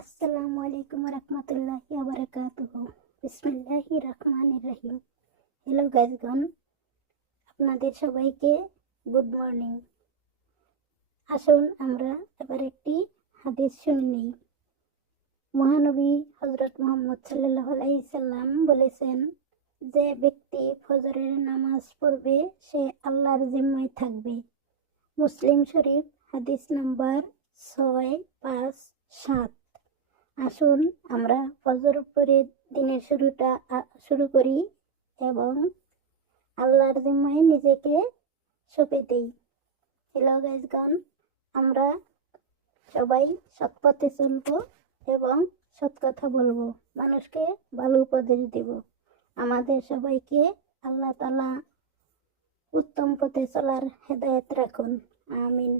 আসসালামু আলাইকুম রহমতুল্লাহি ওয়া বারাকাতুহু। বিসমিল্লাহির রহমানির রহিম। হ্যালো গাইজগণ, আপনাদের সবাইকে গুড মর্নিং। আসুন আমরা এবার একটি হাদিস শুনে নিই। মহানবী হযরত মুহাম্মদ সাল্লাল্লাহু আলাইহি সাল্লাম বলেছেন, যে ব্যক্তি ফজরের নামাজ পড়বে সে আল্লাহর জিম্মায় থাকবে। মুসলিম শরীফ, হাদিস নাম্বার 657। আসুন আমরা ফজর পড়ে দিনের শুরুটা শুরু করি এবং আল্লাহর জিম্মায় নিজেকে সঁপে দেই। হ্যালো গাইজগণ, আমরা সবাই সৎ পথে চলবো এবং সৎ কথা বলবো, মানুষকে ভালো উপদেশ দিব। আমাদের সবাইকে আল্লাহ তাআলা উত্তম পথে চলার হেদায়েত রাখুন। আমিন।